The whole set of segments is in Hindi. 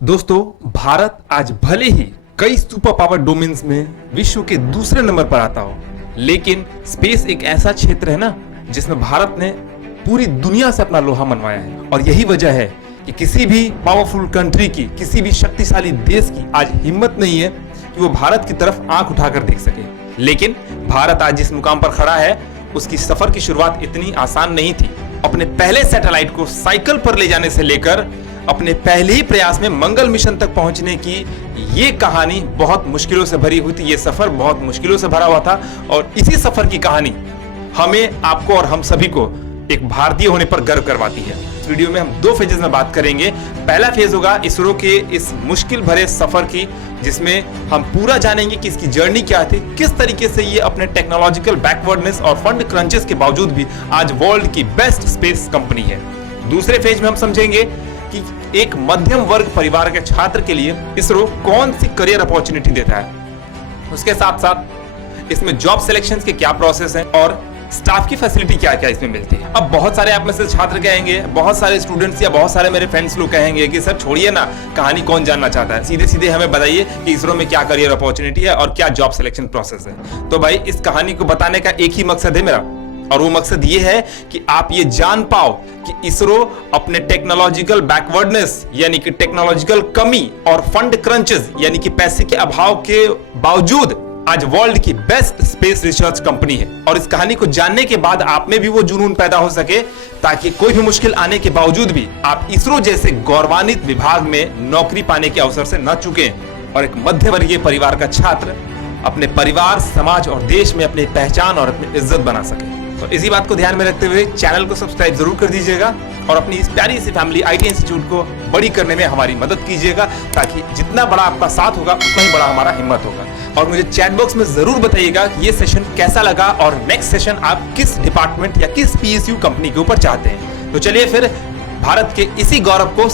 दोस्तों, भारत आज भले ही कई सुपर पावर डोमेन्स में विश्व के दूसरे नंबर पर आता हो, लेकिन स्पेस एक ऐसा क्षेत्र है ना जिसमें भारत ने पूरी दुनिया से अपना लोहा मनवाया है। और यही वजह है कि किसी भी पावरफुल कंट्री की, किसी भी शक्तिशाली देश की आज हिम्मत नहीं है कि वो भारत की तरफ आंख उठाकर देख सके। लेकिन भारत आज जिस मुकाम पर खड़ा है, उसकी सफर की शुरुआत इतनी आसान नहीं थी। अपने पहले सैटेलाइट को साइकिल पर ले जाने से लेकर अपने पहले ही प्रयास में मंगल मिशन तक पहुंचने की ये कहानी बहुत मुश्किलों से भरी हुई थी। ये सफर बहुत मुश्किलों से भरा हुआ था और इसी सफर की कहानी हमें, आपको और हम सभी को एक भारतीय होने पर गर्व करवाती है। इस वीडियो में हम दो फेजेस में बात करेंगे। पहला फेज होगा इसरो के इस मुश्किल भरे सफर की, जिसमें हम पूरा जानेंगे कि इसकी जर्नी क्या थी, किस तरीके से ये अपने टेक्नोलॉजिकल बैकवर्डनेस और फंड क्रंचेस के बावजूद भी आज वर्ल्ड की बेस्ट स्पेस कंपनी है। दूसरे फेज में हम समझेंगे कि एक मध्यम वर्ग परिवार के छात्र के लिए इसरो कौन सी करियर अपॉर्चुनिटी देता है। उसके साथ साथ इसमें जॉब सिलेक्शन के क्या प्रोसेस हैं और स्टाफ की फैसिलिटी क्या क्या इसमें मिलती है। अब बहुत सारे आप में से छात्र कहेंगे, बहुत सारे स्टूडेंट्स या बहुत सारे मेरे फ्रेंड्स लोग कहेंगे कि सर छोड़िए ना, कहानी कौन जानना चाहता है, सीधे सीधे हमें बताइए कि इसरो में क्या करियर अपॉर्चुनिटी है और क्या जॉब सिलेक्शन प्रोसेस है। तो भाई, इस कहानी को बताने का एक ही मकसद है मेरा, और वो मकसद ये है कि आप ये जान पाओ कि इसरो अपने टेक्नोलॉजिकल बैकवर्डनेस यानी कि टेक्नोलॉजिकल कमी और फंड क्रंचेस यानी कि पैसे के अभाव के बावजूद आज वर्ल्ड की बेस्ट स्पेस रिसर्च कंपनी है। और इस कहानी को जानने के बाद आप में भी वो जुनून पैदा हो सके ताकि कोई भी मुश्किल आने के बावजूद भी आप इसरो जैसे गौरवान्वित विभाग में नौकरी पाने के अवसर से न चूकें और एक मध्य वर्गीय परिवार का छात्र अपने परिवार, समाज और देश में अपनी पहचान और अपनी इज्जत बना सके। तो इसी बात को ध्यान में रखते हुए चैनल को सब्सक्राइब जरूर कर दीजिएगा और अपनी इस प्यारी सी फैमिली आईटी इंस्टीट्यूट को बड़ी करने में हमारी मदद कीजिएगा, ताकि जितना बड़ा आपका साथ होगा उतना ही बड़ा हमारा हिम्मत होगा। और मुझे चैट बॉक्स में जरूर बताइएगा कि ये सेशन कैसा लगा और नेक्स्ट सेशन आप किस डिपार्टमेंट या किस पीएसयू कंपनी के ऊपर चाहते हैं। तो चलिए फिर भारत के इसी गौरव को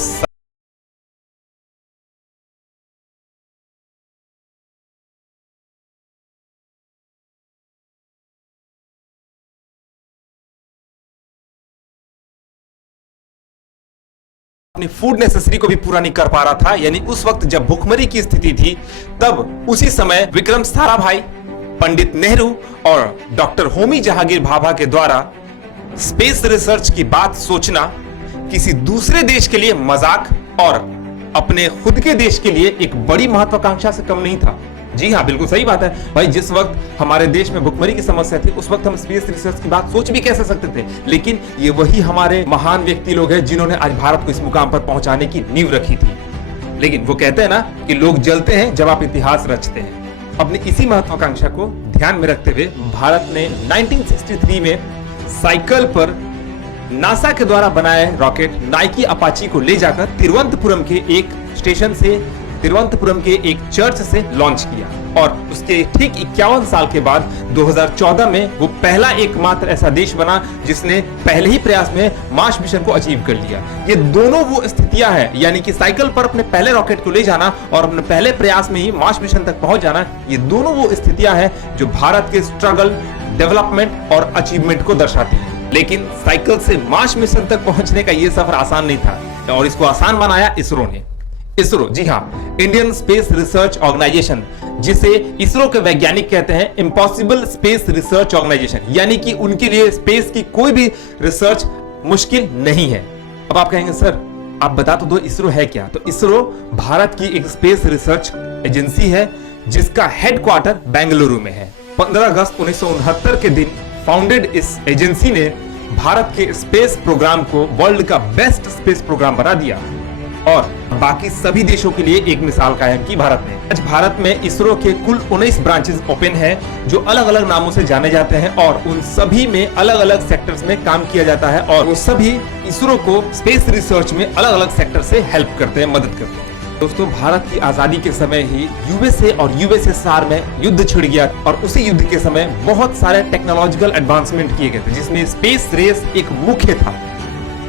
अपनी फूड नेसेसरी को भी पूरा नहीं कर पा रहा था, यानी उस वक्त जब भुखमरी की स्थिति थी, तब उसी समय विक्रम साराभाई, पंडित नेहरू और डॉक्टर होमी जहांगीर भाभा के द्वारा स्पेस रिसर्च की बात सोचना किसी दूसरे देश के लिए मजाक और अपने खुद के देश के लिए एक बड़ी महत्वाकांक्षा से कम नहीं था। जी हाँ, बिल्कुल सही बात है भाई। जिस वक्त हमारे देश में भुखमरी की समस्या थी, उस वक्त हम स्पेस रिसर्च की बात सोच भी कैसे सकते थे। लेकिन ये वही हमारे महान व्यक्ति लोग हैं जिन्होंने आज भारत को इस मुकाम पर पहुंचाने की नींव रखी थी। लेकिन वो कहते हैं ना कि लोग जलते हैं जब आप इतिहास रचते हैं। अपनी इसी महत्वाकांक्षा को ध्यान में रखते हुए भारत ने 1963 में साइकिल पर नासा के द्वारा बनाए रॉकेट नाइकी अपाची को ले जाकर तिरुवनंतपुरम के एक स्टेशन से, तिरुवनंतपुरम के एक चर्च से लॉन्च किया। और उसके ठीक 51 साल के बाद 2014 में वो पहला एकमात्र ऐसा देश बना जिसने पहले ही प्रयास में मार्स मिशन को अचीव कर लिया। ये दोनों वो स्थितियां हैं, यानी कि साइकिल पर अपने पहले रॉकेट को ले जाना और अपने पहले प्रयास में ही मार्स मिशन तक पहुंच जाना, ये दोनों वो स्थितियां हैं जो भारत के स्ट्रगल, डेवलपमेंट और अचीवमेंट को दर्शाती है। लेकिन साइकिल से मार्स मिशन तक पहुंचने का ये सफर आसान नहीं था और इसको आसान बनाया इसरो ने। इसरो, जी हाँ, इंडियन स्पेस रिसर्च ऑर्गेनाइजेशन, जिसे इसरो के वैज्ञानिक कहते हैं इम्पॉसिबल स्पेस रिसर्च ऑर्गेनाइजेशन, यानी कि उनके लिए स्पेस की कोई भी रिसर्च मुश्किल नहीं है। अब आप कहेंगे सर आप बता तो दो इसरो है क्या। तो इसरो भारत की एक स्पेस रिसर्च एजेंसी है जिसका हेडक्वार्टर बेंगलुरु में है। 15 अगस्त 1969 के दिन फाउंडेड इस एजेंसी ने भारत के स्पेस प्रोग्राम को वर्ल्ड का बेस्ट स्पेस प्रोग्राम बना दिया और बाकी सभी देशों के लिए एक मिसाल कायम की भारत ने। आज भारत में इसरो के कुल 19 ब्रांचेस ओपन हैं जो अलग अलग नामों से जाने जाते हैं और उन सभी में अलग अलग सेक्टर्स में काम किया जाता है और वो सभी इसरो को स्पेस रिसर्च में अलग अलग सेक्टर से हेल्प करते हैं, मदद करते हैं। दोस्तों, भारत की आजादी के समय ही यूएसए और यूएसएसआर में युद्ध छिड़ गया और उसी युद्ध के समय बहुत सारे टेक्नोलॉजिकल एडवांसमेंट किए गए थे, जिसमें स्पेस रेस एक मुख्य था।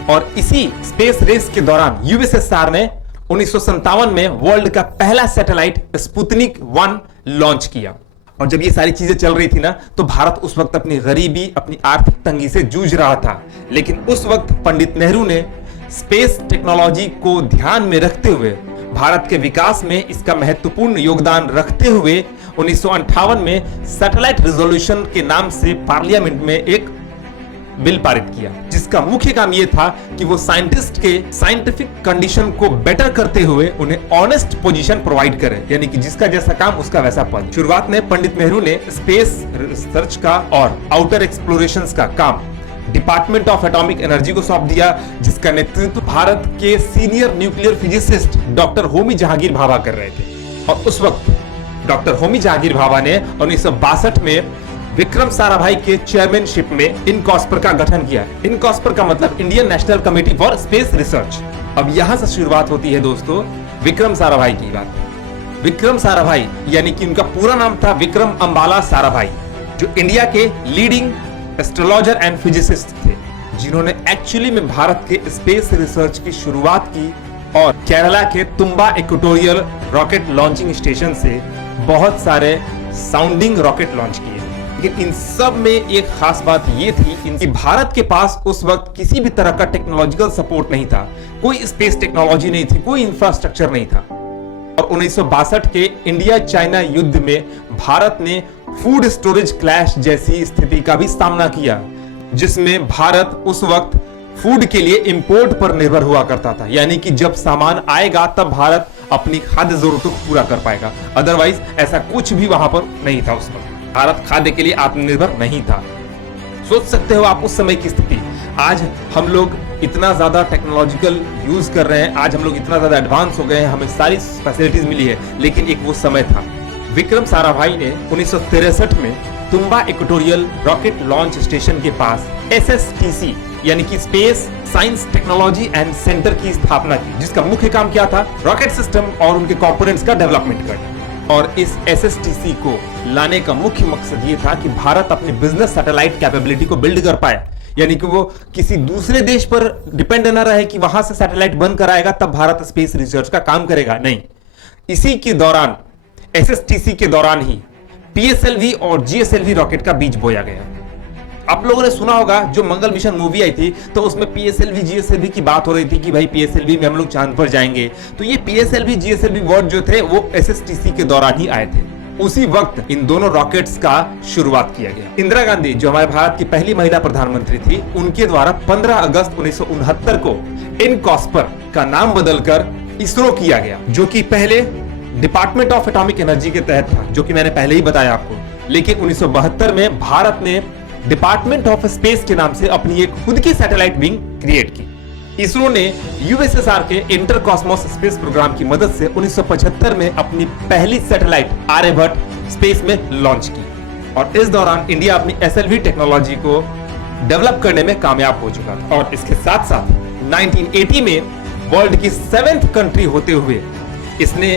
और इसी स्पेस रेस के दौरान यूएसएसआर ने 1957 में वर्ल्ड का पहला सैटेलाइट स्पुतनिक 1 लॉन्च किया। और जब ये सारी चीजें चल रही थी ना, तो भारत उस वक्त अपनी गरीबी, अपनी आर्थिक तंगी से जूझ रहा था। लेकिन उस वक्त पंडित नेहरू ने स्पेस टेक्नोलॉजी को ध्यान में रखते हुए भारत के विकास में इसका महत्वपूर्ण योगदान रखते हुए 1958 में सैटेलाइट रिजोल्यूशन के नाम से पार्लियामेंट में एक बिल पारित किया, जिसका मुख्य काम यह था कि वो साइंटिस्ट के साइंटिफिक कंडीशन को बेटर करते हुए उन्हें ऑनेस्ट पोजीशन प्रोवाइड करे, यानी कि जिसका जैसा काम उसका वैसा पद। शुरुआत में पंडित नेहरू ने स्पेस रिसर्च का और आउटर एक्सप्लोरेशंस का काम डिपार्टमेंट ऑफ एटॉमिक एनर्जी को सौंप दिया, जिसका नेतृत्व भारत के senior nuclear physicist doctor Homi Jahangir Bhabha कर रहे थे। और उस वक्त डॉक्टर होमी जहांगीर भाभा ने 1962 में विक्रम साराभाई के चेयरमैनशिप में इनकॉस्पर का गठन किया। इनकॉस्पर का मतलब Indian national committee for space research. अब यहां से शुरुआत होती है दोस्तों विक्रम साराभाई की बात। विक्रम साराभाई यानी कि उनका पूरा नाम था विक्रम अंबाला साराभाई, जो इंडिया के लीडिंग एस्ट्रोलॉजर एंड फिजिसिस्ट थे, जिन्होंने एक्चुअली में भारत के स्पेस रिसर्च की शुरुआत की और केरला के तुम्बा इक्वेटोरियल रॉकेट लॉन्चिंग स्टेशन से बहुत सारे साउंडिंग रॉकेट लॉन्च किए। लेकिन इन सब में एक खास बात यह थी कि भारत के पास उस वक्त किसी भी तरह का टेक्नोलॉजिकल सपोर्ट नहीं था, कोई स्पेस टेक्नोलॉजी नहीं थी, कोई इंफ्रास्ट्रक्चर नहीं था। और 1962 के इंडिया चाइना युद्ध में भारत ने फूड स्टोरेज क्लैश जैसी स्थिति का भी सामना किया, जिसमें भारत उस वक्त फूड के लिए इंपोर्ट पर निर्भर हुआ करता था, यानी कि जब सामान आएगा तब भारत अपनी खाद्य जरूरतों को पूरा कर पाएगा, अदरवाइज ऐसा कुछ भी वहां पर नहीं था। उस वक्त भारत खाद्य के लिए आत्मनिर्भर नहीं था। सोच सकते हो आप उस समय की स्थिति। आज हम लोग इतना ज्यादा टेक्नोलॉजिकल यूज कर रहे हैं, आज हम लोग इतना ज्यादा एडवांस हो गए हैं, हमें सारी फैसिलिटीज मिली है, लेकिन एक वो समय था। विक्रम साराभाई ने 1963 में तुम्बा इक्वेटोरियल रॉकेट लॉन्च स्टेशन के पास SSTC यानी कि space science technology and centre की स्थापना की, जिसका मुख्य काम क्या था? रॉकेट सिस्टम और उनके कंपोनेंट्स का डेवलपमेंट करना। और इस SSTC को लाने का मुख्य मकसद ये था कि भारत अपने बिजनेस सैटेलाइट कैपेबिलिटी को बिल्ड कर पाए, यानी कि वो किसी दूसरे देश पर डिपेंड न रहे कि वहां से सैटेलाइट बनकर आएगा तब भारत स्पेस रिसर्च का काम करेगा। नहीं, इसी के दौरान SSTC के दौरान ही PSLV और GSLV रॉकेट का बीज बोया गया। आप लोगों ने सुना होगा, जो मंगल मिशन मूवी आई थी तो उसमें PSLV GSLV की बात हो रही थी कि भाई PSLV में हम लोग चांद पर जाएंगे, तो ये PSLV GSLV वर्ड जो थे वो SSTC के दौरान ही आए थे। उसी वक्त इन दोनों रॉकेट्स का शुरुआत किया गया। इंदिरा गांधी, जो हमारे भारत की पहली महिला प्रधानमंत्री थी, उनके द्वारा 15 अगस्त 1969 को इनकॉस्पर का नाम बदलकर इसरो किया गया, जो कि पहले डिपार्टमेंट ऑफ एटॉमिक एनर्जी के तहत था, जो कि मैंने पहले ही बताया आपको। लेकिन 1972 में भारत ने डिपार्टमेंट ऑफ स्पेस के नाम से अपनी एक खुद की सैटेलाइट विंग क्रिएट की। इसरो ने USSR के इंटर कॉस्मोस स्पेस प्रोग्राम की मदद से 1975 में अपनी पहली सैटेलाइट आर्यभट्ट स्पेस में लॉन्च की, और इस दौरान इंडिया अपनी SLV टेक्नोलॉजी को डेवलप करने में कामयाब हो चुका था। और इसके साथ साथ 1980 में वर्ल्ड की 7th कंट्री होते हुए इसने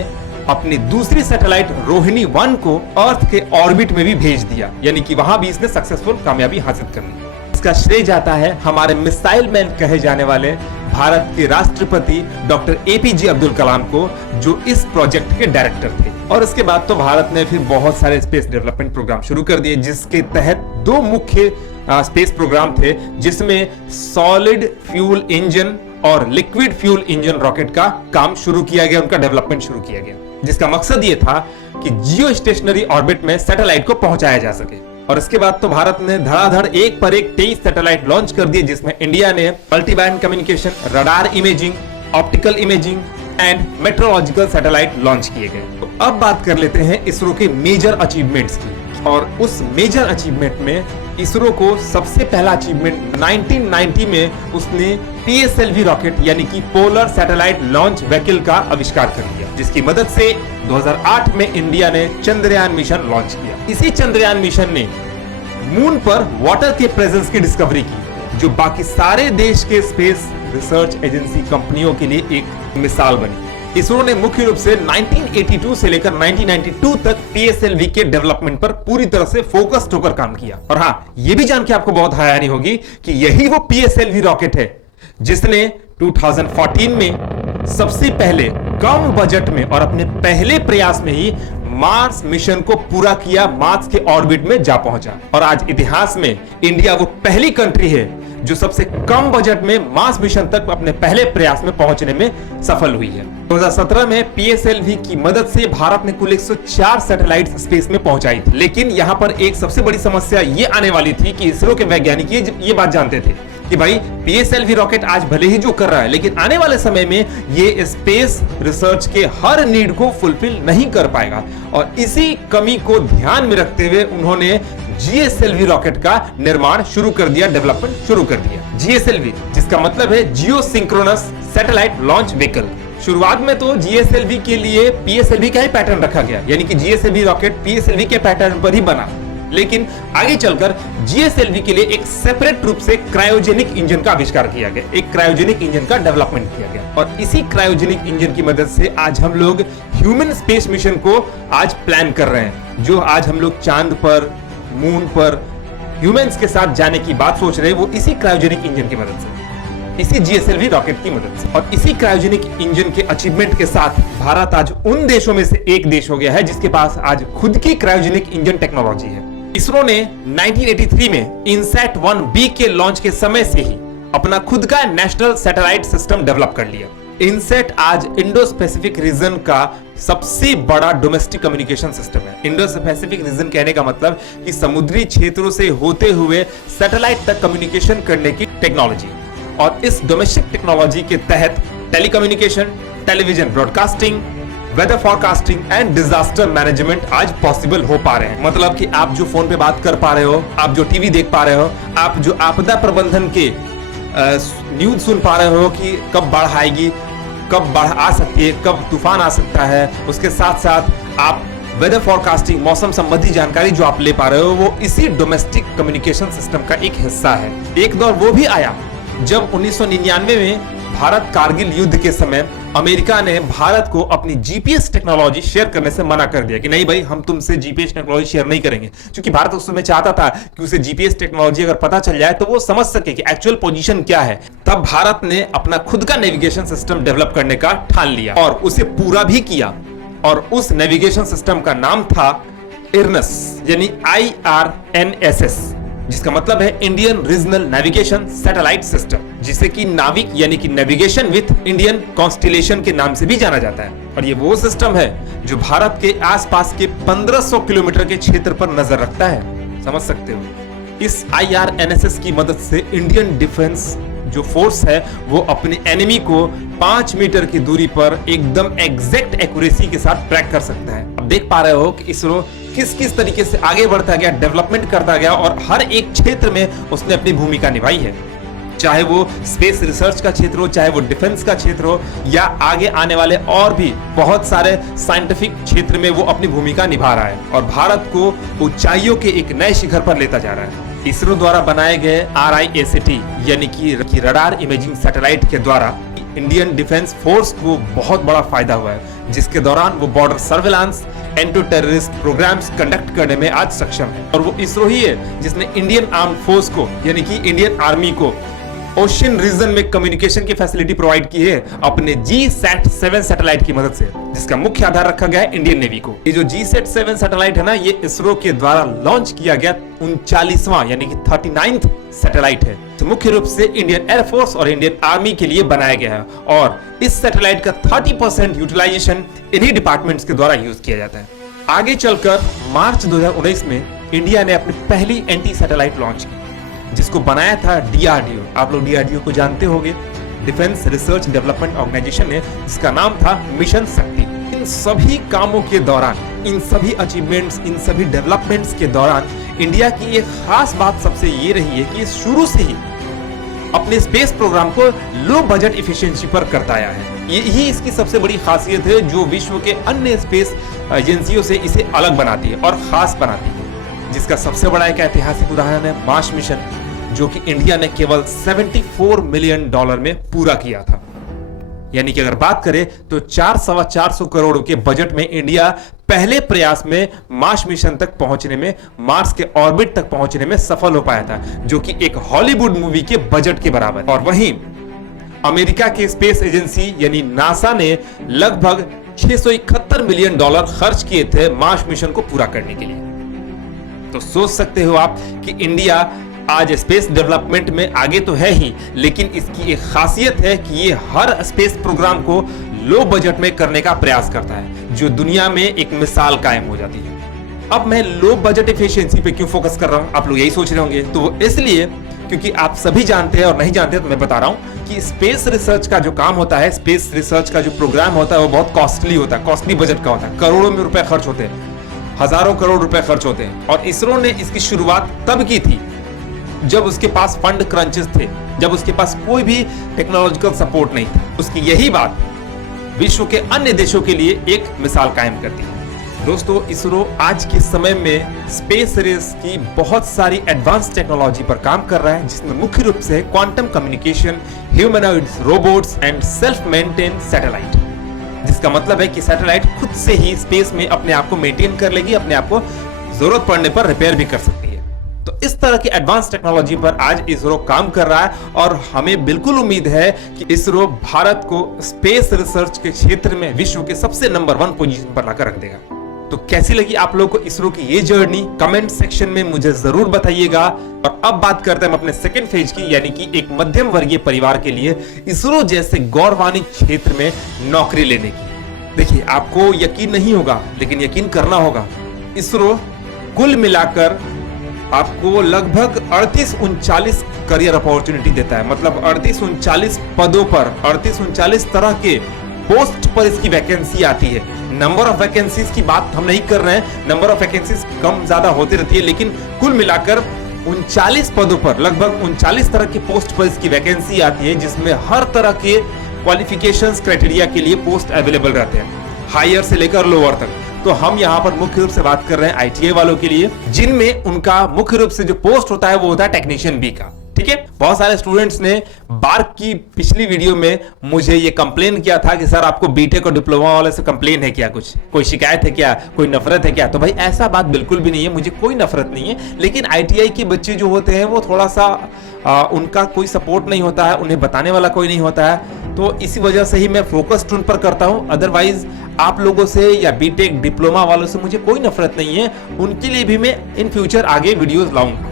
अपनी दूसरी सैटेलाइट रोहिणी 1 को अर्थ के ऑर्बिट में भी भेज दिया, यानी कि वहां भी इसने सक्सेसफुल कामयाबी हासिल कर ली। इसका श्रेय जाता है हमारे मिसाइल मैन कहे जाने वाले भारत के राष्ट्रपति डॉक्टर APJ अब्दुल कलाम को, जो इस प्रोजेक्ट के डायरेक्टर थे। और इसके बाद तो भारत ने फिर बहुत सारे स्पेस डेवलपमेंट प्रोग्राम शुरू कर दिए, जिसके तहत 2 मुख्य स्पेस प्रोग्राम थे, जिसमें सॉलिड फ्यूल इंजन और लिक्विड फ्यूल इंजन रॉकेट का काम शुरू किया गया, उनका डेवलपमेंट शुरू किया गया, जिसका मकसद ये था कि जियो स्टेशनरी ऑर्बिट में सैटेलाइट को पहुंचाया जा सके। और इसके बाद तो भारत ने धड़ाधड़ एक पर एक 23 सैटेलाइट लॉन्च कर दिए, जिसमें इंडिया ने multiband communication, radar imaging, optical imaging and metrological satellite launch किए गए। तो अब बात कर लेते हैं इसरो के मेजर अचीवमेंट्स की। और उस मेजर अचीवमेंट में इसरो को सबसे पहला अचीवमेंट 1990 में उसने PSLV रॉकेट यानी कि पोलर सैटेलाइट लॉन्च व्हीकल का आविष्कार कर दिया, जिसकी मदद से 2008 में इंडिया ने चंद्रयान मिशन लॉन्च किया। इसी चंद्रयान मिशन ने मून पर वाटर के प्रेजेंस की डिस्कवरी की, जो बाकी सारे देश के स्पेस रिसर्च एजेंसी कंपनियों के लिए एक मिसाल बनी। इसरो ने मुख्य रूप से 1982 से लेकर 1992 तक PSLV के डेवलपमेंट पर पूरी तरह से फोकस्ड होकर काम किया। और हाँ, यह भी जान के आपको बहुत हैरानी होगी कि यही वो PSLV रॉकेट है जिसने 2014 में सबसे पहले कम बजट में और अपने पहले प्रयास में ही मार्स मिशन को पूरा किया, मार्स के ऑर्बिट में जा पहुंचा। और आज इतिहास में इंडिया वो पहली कंट्री है जो सबसे कम बजट में मार्स मिशन तक अपने पहले प्रयास में पहुंचने में सफल हुई है। 2017 में PSLV की मदद से भारत ने कुल 104 सैटेलाइट स्पेस में पहुंचाई थी। लेकिन यहां पर एक सबसे बड़ी समस्या ये आने वाली थी कि इसरो के वैज्ञानिक ये बात जानते थे कि भाई PSLV रॉकेट आज भले ही जो कर रहा है, लेकिन आने वाले समय में ये स्पेस रिसर्च के हर नीड को फुलफिल नहीं कर पाएगा। और इसी कमी को ध्यान में रखते हुए उन्होंने GSLV रॉकेट का निर्माण शुरू कर दिया, डेवलपमेंट शुरू कर दिया। GSLV जिसका मतलब है जियो सिंक्रोनस सैटेलाइट लॉन्च व्हीकल। शुरुआत में तो GSLV के लिए PSLV का ही पैटर्न रखा गया, यानी कि GSLV रॉकेट PSLV के पैटर्न पर ही बना। लेकिन आगे चलकर GSLV के लिए एक सेपरेट रूप से क्रायोजेनिक इंजन का आविष्कार किया गया, एक क्रायोजेनिक इंजन का डेवलपमेंट किया गया। और इसी क्रायोजेनिक इंजन की मदद से आज हम लोग ह्यूमन स्पेस मिशन को आज प्लान कर रहे हैं। जो आज हम लोग चांद पर, मून पर ह्यूमंस के साथ जाने की बात सोच रहे हैं, वो इसी क्रायोजेनिक इंजन की मदद से, इसी GSLV रॉकेट की मदद से। और इसी क्रायोजेनिक इंजन के अचीवमेंट के साथ भारत आज उन देशों में से एक देश हो गया है जिसके पास आज खुद की क्रायोजेनिक इंजन टेक्नोलॉजी है। इसरो ने 1983 में इनसैट 1B के लॉन्च के समय से ही अपना खुद का नेशनल सैटेलाइट सिस्टम डेवलप कर लिया। इनसैट आज इंडो पैसिफिक रीजन का सबसे बड़ा डोमेस्टिक कम्युनिकेशन सिस्टम है। इंडो पैसिफिक रीजन कहने का मतलब कि समुद्री क्षेत्रों से होते हुए सैटेलाइट तक कम्युनिकेशन करने की टेक्नोलॉजी। और इस डोमेस्टिक टेक्नोलॉजी के तहत telecommunication, television broadcasting, weather forecasting and disaster management आज पॉसिबल हो पा रहे हैं। मतलब कि आप जो फोन पे बात कर पा रहे हो, आप जो टीवी देख पा रहे हो, आप जो आपदा प्रबंधन के न्यूज सुन पा रहे हो कि कब बाढ़ आएगी, कब बाढ़ आ सकती है, कब तूफान आ सकता है, उसके साथ साथ आप वेदर फोरकास्टिंग, मौसम संबंधी जानकारी जो आप ले पा रहे हो, वो इसी डोमेस्टिक कम्युनिकेशन सिस्टम का एक हिस्सा है। एक दौर वो भी आया जब 1999 में भारत कारगिल युद्ध के समय अमेरिका ने भारत को अपनी जीपीएस टेक्नोलॉजी शेयर करने से मना कर दिया कि नहीं भाई, हम तुमसे जीपीएस टेक्नोलॉजी शेयर नहीं करेंगे। क्योंकि भारत उस समय चाहता था कि उसे जीपीएस टेक्नोलॉजी अगर पता चल जाए तो वो समझ सके कि एक्चुअल पोजीशन क्या है। तब भारत ने अपना खुद का नेविगेशन सिस्टम डेवलप करने का ठान लिया और उसे पूरा भी किया। और उस नेविगेशन सिस्टम का नाम था IRNSS, यानी IRNSS, जिसका मतलब है Indian regional navigation satellite system, जिसे कि नाविक यानी कि नेविगेशन विथ इंडियन कॉन्स्टिलेशन के नाम से भी जाना जाता है। और ये वो सिस्टम है जो भारत के आसपास के 1500 किलोमीटर के क्षेत्र पर नजर रखता है। समझ सकते हो। इस IRNSS की मदद से इंडियन डिफेंस जो फोर्स है वो अपने एनिमी को 5 मीटर की दूरी पर एकदम एग्जैक्ट एक्यूरेसी के साथ ट्रैक कर सकता है। अब देख पा रहे हो कि इसरो किस किस तरीके से आगे बढ़ता गया, डेवलपमेंट करता गया और हर एक क्षेत्र में उसने अपनी भूमिका निभाई है। चाहे वो स्पेस रिसर्च का क्षेत्र हो, चाहे वो डिफेंस का क्षेत्र हो, या आगे आने वाले और भी बहुत सारे साइंटिफिक क्षेत्र में वो अपनी भूमिका निभा रहा है और भारत को ऊंचाइयों के एक नए शिखर पर लेता जा रहा है। इसरो द्वारा बनाए गए RISAT यानी कि रडार इमेजिंग सैटेलाइट के द्वारा इंडियन डिफेंस फोर्स को बहुत बड़ा फायदा हुआ है, जिसके दौरान वो border surveillance, anti terrorist programmes conduct करने में आज सक्षम है। और वो इसरो ही है जिसने इंडियन आर्म्ड फोर्स को यानी कि इंडियन आर्मी को ओशियन रीजन में कम्युनिकेशन की फैसिलिटी प्रोवाइड की है अपने GSAT-7 सैटेलाइट की मदद से, जिसका मुख्य आधार रखा गया है इंडियन नेवी को। ये जो GSAT-7 सैटेलाइट है ना, ये इसरो के द्वारा लॉन्च किया गया 39वां यानी कि 39th सैटेलाइट है। तो मुख्य रूप से इंडियन एयरफोर्स और इंडियन आर्मी के लिए बनाया गया है और इस सैटेलाइट का 30% यूटिलाइजेशन इन्हीं डिपार्टमेंट्स के द्वारा यूज किया जाता है। आगे चलकर मार्च 2019 में इंडिया ने अपनी पहली एंटी सैटेलाइट लॉन्च की, जिसको बनाया था DRDO। आप लोग DRDO को जानते होंगे, डिफेंस रिसर्च डेवलपमेंट ऑर्गेनाइजेशन ने, जिसका नाम था मिशन शक्ति। इन सभी कामों के दौरान, इन सभी अचीवमेंट्स, इन सभी डेवलपमेंट्स के दौरान इंडिया की एक खास बात सबसे ये रही है कि शुरू से ही अपने स्पेस प्रोग्राम को लो बजट इफिशिएंसी पर करता आया है। यही इसकी सबसे बड़ी खासियत है जो विश्व के अन्य स्पेस एजेंसियों से इसे अलग बनाती है और खास बनाती है, जिसका सबसे बड़ा एक ऐतिहासिक उदाहरण है मार्स मिशन, जो कि इंडिया ने केवल $74 मिलियन में पूरा किया था। यानी कि अगर बात करें तो 400 करोड़ के बजट में इंडिया पहले प्रयास में मार्स मिशन तक पहुंचने में, मार्स के ऑर्बिट तक पहुंचने में सफल हो पाया था, जो कि एक हॉलीवुड मूवी के बजट के बराबर। और वहीं अमेरिका के स्पेस एजेंसी यानी नासा ने लगभग $671 मिलियन खर्च किए थे मार्स मिशन को पूरा करने के लिए। तो सोच सकते हो आप कि इंडिया आज स्पेस डेवलपमेंट में आगे तो है ही, लेकिन इसकी एक खासियत है कि ये हर स्पेस प्रोग्राम को लो बजट में करने का प्रयास करता है, जो दुनिया में एक मिसाल कायम हो जाती है। अब मैं लो बजट एफिशिएंसी पे क्यों फोकस कर रहा हूं, आप लोग यही सोच रहे होंगे। तो इसलिए क्योंकि आप सभी जानते हैं, और नहीं जानते तो मैं बता रहा हूं कि स्पेस रिसर्च का जो काम होता है, स्पेस रिसर्च का जो प्रोग्राम होता है, वो बहुत कॉस्टली होता है, कॉस्टली बजट का होता है। करोड़ों में रुपए खर्च होते हैं, हजारों करोड़ रुपए खर्च होते हैं। और इसरो ने इसकी शुरुआत तब की थी जब उसके पास फंड क्रंचेस थे, जब उसके पास कोई भी टेक्नोलॉजिकल सपोर्ट नहीं था। उसकी यही बात विश्व के अन्य देशों के लिए एक मिसाल कायम करती है। दोस्तों, इसरो आज के समय में स्पेस रेस की बहुत सारी एडवांस टेक्नोलॉजी पर काम कर रहा है, जिसमें मुख्य रूप से quantum communication, humanoids, robots and self maintain satellite, जिसका मतलब है कि सैटेलाइट खुद से ही स्पेस में अपने आप को मेंटेन कर लेगी, अपने आप को जरूरत पड़ने पर रिपेयर भी कर सकती है। तो इस तरह की एडवांस टेक्नोलॉजी पर आज इसरो काम कर रहा है, और हमें बिल्कुल उम्मीद है कि इसरो भारत को स्पेस रिसर्च के क्षेत्र में विश्व के सबसे नंबर 1 पोजीशन पर लाकर रख देगा। तो कैसी लगी आप लोगों को इसरो की ये जर्नी, कमेंट सेक्शन में मुझे जरूर बताइएगा। और अब बात करते हैं हम अपने सेकंड फेज की, यानी कि एक मध्यम वर्गीय परिवार के लिए इसरो जैसे गौरवान्वित क्षेत्र में नौकरी लेने की। देखिए, आपको यकीन नहीं होगा, लेकिन यकीन करना होगा। इसरो कुल मिलाकर आपको लगभग 38-39 करियर अपॉर्चुनिटी देता है। मतलब 38-39 पदों पर 38-39 तरह के पोस्ट पर इसकी वैकेंसी आती है। नंबर ऑफ वैकेंसीज की बात हम नहीं कर रहे हैं, नंबर ऑफ वैकेंसीज कम ज्यादा होती रहती है, लेकिन कुल मिलाकर 39 पदों पर लगभग 39 तरह के पोस्ट पर इसकी वैकेंसी आती है, जिसमें हर तरह के क्वालिफिकेशंस क्राइटेरिया के लिए पोस्ट अवेलेबल रहते हैं, हायर से लेकर लोअर तक। तो हम यहाँ पर मुख्य रूप से बात कर रहे हैं आईटीआई वालों के लिए, जिनमें उनका मुख्य रूप से जो पोस्ट होता है वो होता है टेक्नीशियन बी का। ठीक है, बहुत सारे स्टूडेंट्स ने बार्क की पिछली वीडियो में मुझे ये कंप्लेन किया था कि सर आपको बीटेक और डिप्लोमा वाले से कंप्लेन है क्या, कुछ कोई शिकायत है क्या, कोई नफरत है क्या। तो भाई ऐसा बात बिल्कुल भी नहीं है, मुझे कोई नफरत नहीं है, लेकिन आईटीआई के बच्चे जो होते हैं वो थोड़ा सा उनका कोई सपोर्ट नहीं होता है, उन्हें बताने वाला कोई नहीं होता है, तो इसी वजह से ही मैं फोकस्ड उन पर करता हूं। अदरवाइज आप लोगों से या बीटेक डिप्लोमा वालों से मुझे कोई नफरत नहीं है, उनके लिए भी मैं इन फ्यूचर आगे वीडियोस लाऊंगा।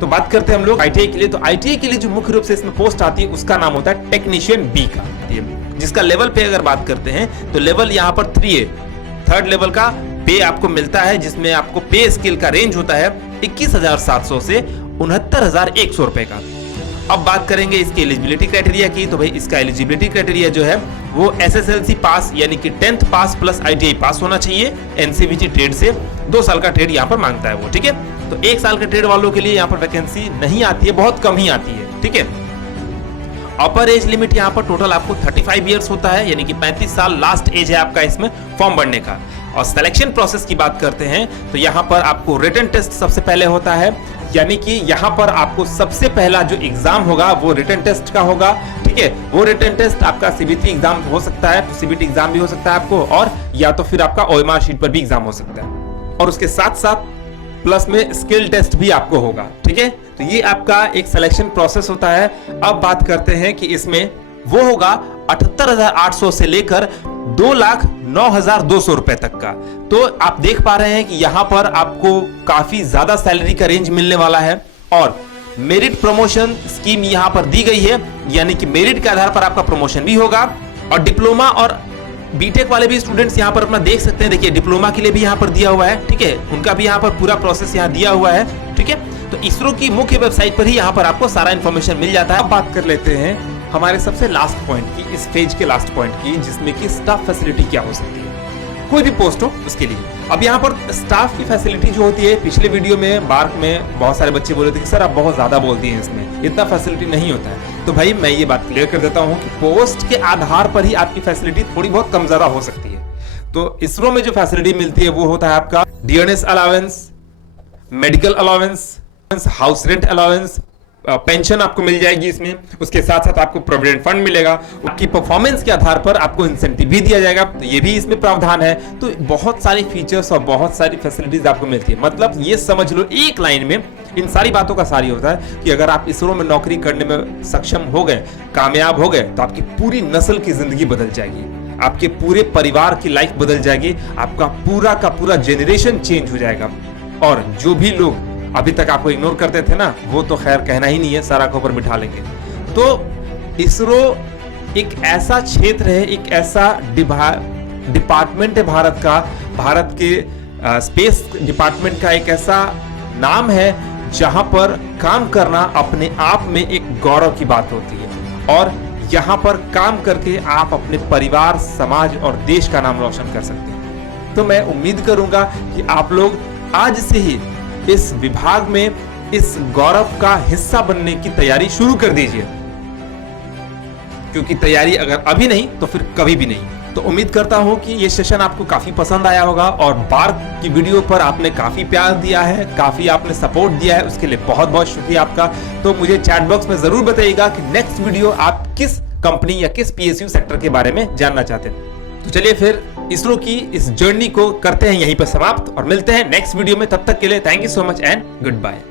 तो बात करते हैं हम लोग आईटीआई के लिए। तो आईटीआई के लिए जो मुख्य रूप से इसमें पोस्ट आती है उसका नाम होता है टेक्नीशियन बी का, जिसका लेवल पे अगर बात करते हैं तो लेवल यहाँ पर 3 है। थर्ड लेवल का पे आपको मिलता है, जिसमें आपको पे स्केल का रेंज होता है 21,700 से 69,100 रुपए का। अब बात करेंगे इसके एलिजिबिलिटी क्राइटेरिया की। तो भाई इसका एलिजिबिलिटी क्राइटेरिया जो है वो एसएसएलसी पास यानी कि 10th पास प्लस आईटीआई पास होना चाहिए, एनसीवीटी ट्रेड से 2 साल का ट्रेड यहाँ पर मांगता है वो। ठीक है, तो 1 साल के ट्रेड वालों के लिए यहाँ पर वैकेंसी नहीं आती है, बहुत कम ही आती है। ठीक है, अपर एज लिमिट यहाँ पर टोटल आपको 35 इयर्स होता है, यानी कि 35 साल लास्ट एज है आपका इसमें फॉर्म भरने का। और सिलेक्शन प्रोसेस की बात करते हैं तो यहाँ पर आपको रिटन टेस्ट सबसे पहले होता है, यानी कि यहाँ पर आपको सबसे पहला जो एग्जाम होगा वो रिटन टेस्ट का होगा। ठीक है, वो रिटन टेस्ट आपका सीबीटी एग्जाम हो सकता है, तो सीबीटी एग्जाम भी हो सकता है आपको, और या तो फिर आपका ओएमआर शीट पर भी एग्जाम हो सकता है, और उसके साथ साथ प्लस में स्किल टेस्ट भी आपको होगा। ठीक है, तो ये आपका एक सिलेक्शन प्रोसेस होता है। अब बात करते हैं कि इसमें वो होगा 78,800 से लेकर 2,09,200 रुपए तक का। तो आप देख पा रहे हैं कि यहां पर आपको काफी ज्यादा सैलरी का रेंज मिलने वाला है, और मेरिट प्रमोशन स्कीम यहां पर दी गई है, यानी कि मेरिट के आधार पर आपका प्रमोशन भी होगा। और डिप्लोमा और बीटेक वाले भी स्टूडेंट्स यहां पर अपना देख सकते हैं, देखिए डिप्लोमा के लिए भी यहां पर दिया हुआ है। ठीक है, उनका भी यहां पर पूरा प्रोसेस यहां दिया हुआ है। ठीक है, तो इसरो की मुख्य वेबसाइट पर ही यहां पर आपको सारा इंफॉर्मेशन मिल जाता है। अब बात कर लेते हैं हमारे सबसे लास्ट पॉइंट की, इस फेज के लास्ट पॉइंट की, जिसमें कि स्टाफ फैसिलिटी क्या हो सकती है कोई भी पोस्ट हो उसके लिए। अब यहाँ पर स्टाफ की फैसिलिटी जो होती है, पिछले वीडियो में बार्क में बहुत सारे बच्चे बोले थे कि सर आप बहुत ज्यादा बोलती हैं, इसमें इतना फैसिलिटी नहीं होता है। तो भाई मैं ये बात क्लियर कर देता हूँ कि पोस्ट के आधार पर ही आपकी फैसिलिटी थोड़ी बहुत कम ज्यादा हो सकती है। तो इसरो में जो फैसिलिटी मिलती है वो होता है आपका DNS allowance, medical allowance, house rent allowance, pension आपको मिल जाएगी इसमें। उसके साथ साथ आपको प्रोविडेंट फंड मिलेगा, आपकी परफॉर्मेंस के आधार पर आपको इंसेंटिव भी दिया जाएगा, तो ये भी इसमें प्रावधान है। तो बहुत सारी फीचर्स और बहुत सारी फैसिलिटीज आपको मिलती है। मतलब ये समझ लो एक लाइन में इन सारी बातों का सारी होता है कि अगर आप इसरो में नौकरी करने में सक्षम हो गए, कामयाब हो गए, तो आपकी पूरी नस्ल की जिंदगी बदल जाएगी। आपके पूरे परिवार की लाइफ बदल जाएगी, आपका पूरा का पूरा जेनरेशन चेंज हो जाएगा। और जो भी लोग अभी तक आपको इग्नोर करते थे ना, वो तो खैर कहना ही नहीं है, सारा को ऊपर बिठा लेंगे। तो इसरो एक ऐसा क्षेत्र है, एक ऐसा डिपार्टमेंट है भारत का, भारत के स्पेस डिपार्टमेंट का एक ऐसा नाम है जहां पर काम करना अपने आप में एक गौरव की बात होती है। और यहां पर काम करके आप अपने परिवार, समाज और देश का नाम रोशन कर सकते हैं। तो मैं उम्मीद करूंगा कि आप लोग आज से ही इस विभाग में इस गौरव का हिस्सा बनने की तैयारी शुरू कर दीजिए, क्योंकि तैयारी अगर अभी नहीं तो फिर कभी भी नहीं। तो उम्मीद करता हूं कि ये सेशन आपको काफी पसंद आया होगा और बार की वीडियो पर आपने काफी प्यार दिया है, काफी आपने सपोर्ट दिया है, उसके लिए बहुत बहुत शुक्रिया आपका। तो मुझे चैट बॉक्स में जरूर बताइएगा कि नेक्स्ट वीडियो आप किस कंपनी या किस पीएसयू सेक्टर के बारे में जानना चाहते हैं। तो चलिए फिर इसरो की इस जर्नी को करते हैं यहीं पर समाप्त और मिलते हैं नेक्स्ट वीडियो में। तब तक के लिए thank you so much and good bye.